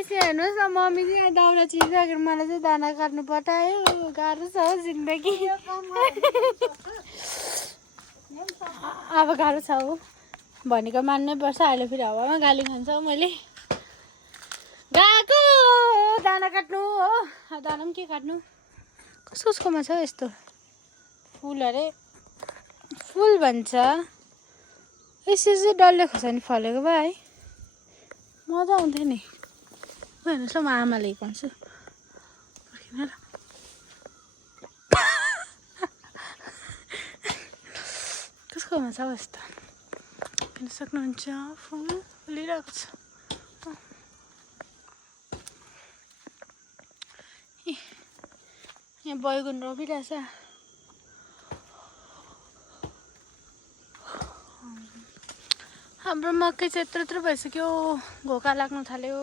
guys हेर्नुहोस् न mummy चाहिँ यहाँ दाउरा चिरिराखेर मलाई चाहिँ दाना काट्नु पठायो गाह्रो छ हौ जिन्दगी अब गाह्रो छ हो भनेको मान्नै पर्छ अहिले फेरि हावामा गाली खान्छ मैले गएको दाना काट्नु हो दाना पनि के काट्नु कसकोमा छ यस्तो फुल अरे फुल भन्छ यसरी चाहिँ डल्ले खोर्सानी फलेको भए है मजा आउँथ्यो नि हेर्नुहोस् न म आमाले हिर्काउँछु कसकोमा छ यस्तो हेर्न सक्नुहुन्छ फुल फुलिरहेको छ यहाँ बैगुन रोपिरहेछ हाम्रो मकै चाहिँ यत्रो यत्रो भइसक्यो घोका लाग्नु थाल्यो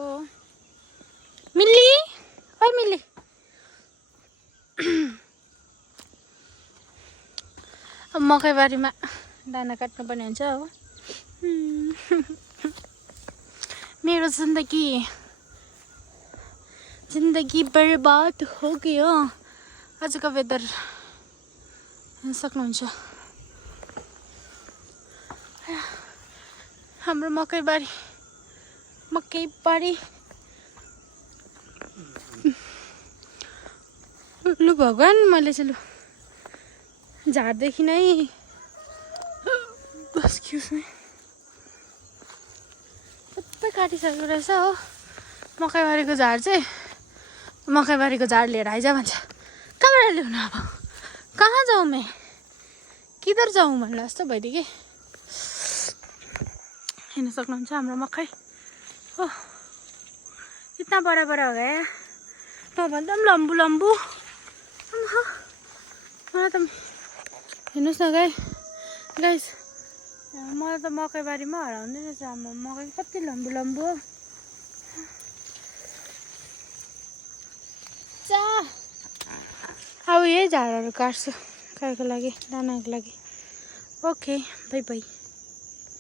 मिल्ली ओइ मिल्ली अब मकैबारीमा दाना काट्नुपर्ने हुन्छ हो मेरो जिन्दगी बर्बाद हो गयो आजको वेदर हेर्न सक्नुहुन्छ हाम्रो मकैबारी लु भगवान् मैले चाहिँ लु झारदेखि नै एक्सक्युज मी सबै काटिसकेको रहेछ हो मकैबारीको झार चाहिँ मकैबारीको झार लिएर आइज भन्छ कहाँबाट ल्याउनु अब कहाँ जाऊँ मैं किधर जाऊँ भन्ला जस्तो भइदियो कि हेर्न सक्नुहुन्छ हाम्रो मकै हो इतना बडा बडा हो गया मभन्दा पनि लम्बु लम्बु मलाई त हेर्नुहोस् न गाइस मलाई त मकैबारीमा हराउँदै रहेछ हाम्रो मकै कति लम्बु लम्बु हो अब यही झारहरू काट्छु गाईको लागि दानाको लागि ओके बाई बाई